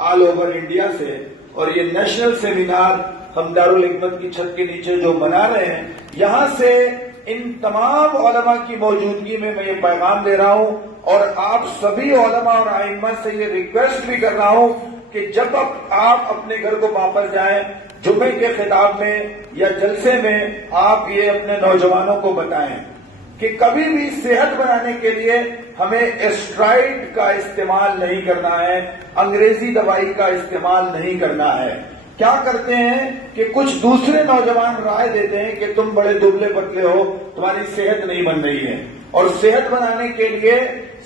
All over India سے، اور یہ نیشنل سیمینار ہم دارالحکمت کی چھت کے نیچے جو منا رہے ہیں، یہاں سے ان تمام علماء کی موجودگی میں میں یہ پیغام دے رہا ہوں، اور آپ سبھی علماء اور ائمہ سے یہ ریکویسٹ بھی کر رہا ہوں کہ جب آپ اپنے گھر کو واپس جائیں، جمعے کے خطاب میں یا جلسے میں آپ یہ اپنے نوجوانوں کو بتائیں کہ کبھی بھی صحت بنانے کے لیے ہمیں اسٹرائڈ کا استعمال نہیں کرنا ہے، انگریزی دوائی کا استعمال نہیں کرنا ہے۔ کیا کرتے ہیں کہ کچھ دوسرے نوجوان رائے دیتے ہیں کہ تم بڑے دبلے پتلے ہو، تمہاری صحت نہیں بن رہی ہے، اور صحت بنانے کے لیے،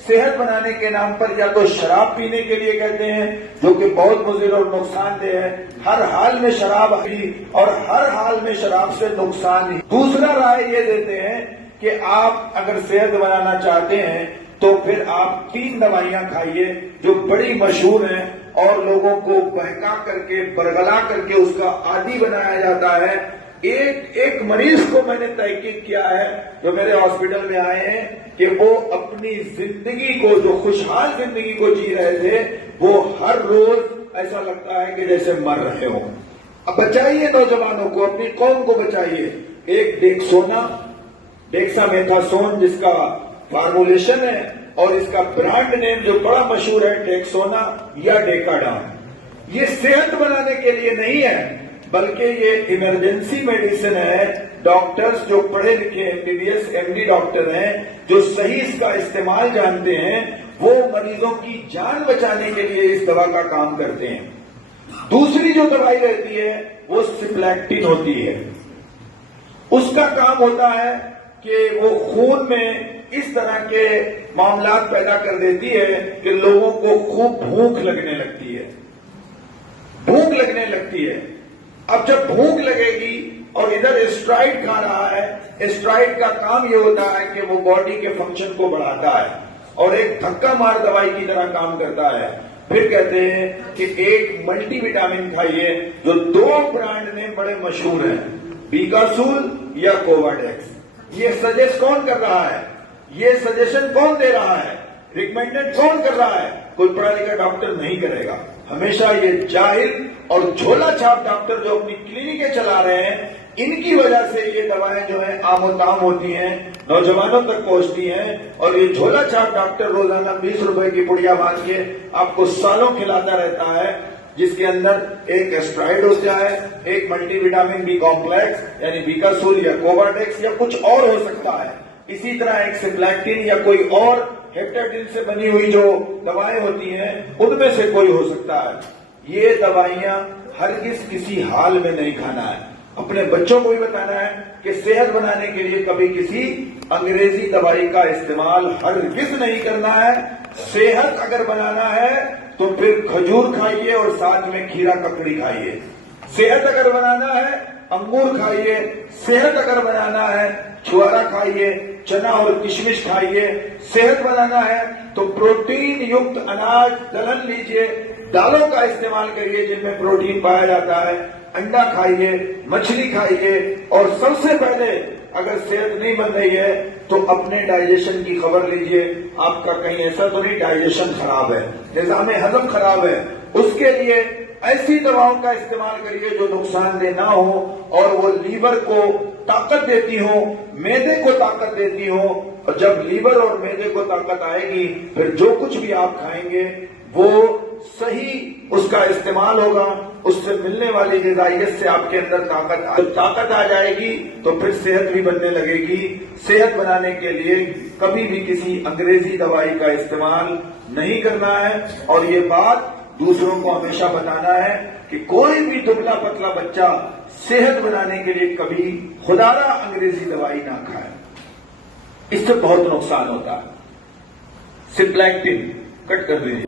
صحت بنانے کے نام پر یا تو شراب پینے کے لیے کہتے ہیں، جو کہ بہت مضر اور نقصان دہ ہے، ہر حال میں شراب پی اور ہر حال میں شراب سے نقصان ہی۔ دوسرا رائے یہ دیتے ہیں کہ آپ اگر صحت بنانا چاہتے ہیں تو پھر آپ 3 دوائیاں کھائیے جو بڑی مشہور ہیں اور لوگوں کو بہکا کر کے، برگلا کر کے اس کا عادی بنایا جاتا ہے۔ ایک مریض کو میں نے تحقیق کیا ہے جو میرے ہاسپٹل میں آئے ہیں کہ وہ اپنی زندگی کو، جو خوشحال زندگی کو جی رہے تھے، وہ ہر روز ایسا لگتا ہے کہ جیسے مر رہے ہوں۔ اب بچائیے نوجوانوں کو، اپنی قوم کو بچائیے۔ ایک ڈیکسامیتھاسون جس کا فارمولیشن ہے اور اس کا برانڈ نیم جو بڑا مشہور ہے، ٹیکسونا یا ڈیکاڈان، یہ صحت بنانے کے لیے نہیں ہے بلکہ یہ ایمرجنسی میڈیسن ہے۔ ڈاکٹرز جو پڑھے لکھے MBBS MD ڈاکٹر ہیں، جو صحیح اس کا استعمال جانتے ہیں، وہ مریضوں کی جان بچانے کے لیے اس دوا کا کام کرتے ہیں۔ دوسری جو دوائی رہتی ہے وہ سپلیکٹن ہوتی ہے۔ اس کا کام ہوتا ہے کہ وہ خون میں اس طرح کے معاملات پیدا کر دیتی ہے کہ لوگوں کو خوب بھوک لگنے لگتی ہے۔ اب جب بھوک لگے گی اور ادھر اسٹرائڈ کھا رہا ہے، اسٹرائڈ کا کام یہ ہوتا ہے کہ وہ باڈی کے فنکشن کو بڑھاتا ہے اور ایک دھکا مار دوائی کی طرح کام کرتا ہے۔ پھر کہتے ہیں کہ ایک ملٹی وٹامن کھائیے جو 2 برانڈ میں بڑے مشہور ہیں، بیکاسول یا کوواڈیکس۔ یہ سجیسٹ کون کر رہا ہے؟ یہ سجیشن کون دے رہا ہے؟ ریکمینڈڈ کون کر رہا ہے؟ کوئی پڑھا لکھا ڈاکٹر نہیں کرے گا۔ ہمیشہ یہ جاہل اور جھولا چھاپ ڈاکٹر جو اپنی کلینکیں چلا رہے ہیں، ان کی وجہ سے یہ دوائیں جو ہیں عام و تام ہوتی ہیں، نوجوانوں تک پہنچتی ہیں، اور یہ جھولا چھاپ ڈاکٹر روزانہ 20 روپے کی پڑیا باندھ کے آپ کو سالوں کھلاتا رہتا ہے، جس کے اندر ایک اسٹرائڈ ہوتا ہے، ایک ملٹی وٹامن بی کمپلیکس یعنی بیکاسول یا کوواڈیکس یا کچھ اور ہو سکتا ہے۔ اسی طرح ایک سپلیکٹن یا کوئی اور ہیپٹیڈن سے بنی ہوئی جو دوائیں ہوتی ہیں، ان میں سے کوئی ہو سکتا ہے۔ یہ دوائیاں ہرگز کسی حال میں نہیں کھانا ہے۔ اپنے بچوں کو بھی بتانا ہے کہ صحت بنانے کے لیے کبھی کسی انگریزی دوائی کا استعمال ہرگز نہیں کرنا ہے۔ صحت اگر بنانا ہے تو پھر کھجور کھائیے اور ساتھ میں کھیرا ککڑی کھائیے۔ صحت اگر بنانا ہے انگور کھائیے، صحت اگر بنانا ہے چھوارا کھائیے، چنا اور کشمش کھائیے۔ صحت بنانا ہے تو پروٹین یکت اناج دلہن لیجئے، دالوں کا استعمال کریے جن میں پروٹین پایا جاتا ہے، انڈا کھائیے، مچھلی کھائیے، اور سب سے پہلے اگر صحت نہیں بن رہی ہے تو اپنے ڈائجیشن کی خبر لیجئے۔ آپ کا کہیں ایسا تو نہیں ڈائجیشن خراب ہے، نظام ہضم خراب ہے؟ اس کے لیے ایسی دواؤں کا استعمال کریے جو نقصان دہ نہ ہو اور وہ لیور کو طاقت دیتی ہو، معدے کو طاقت دیتی ہو، اور جب لیور اور معدے کو طاقت آئے گی پھر جو کچھ بھی آپ کھائیں گے وہ صحیح اس کا استعمال ہوگا، اس سے ملنے والی غذائیت سے آپ کے اندر طاقت آ جائے گی تو پھر صحت بھی بننے لگے گی۔ صحت بنانے کے لیے کبھی بھی کسی انگریزی دوائی کا استعمال نہیں کرنا ہے، اور یہ بات دوسروں کو ہمیشہ بتانا ہے کہ کوئی بھی دبلا پتلا بچہ صحت بنانے کے لیے کبھی خدارا انگریزی دوائی نہ کھائے، اس سے بہت نقصان ہوتا ہے۔ سپلیکٹن کٹ کر دیجیے۔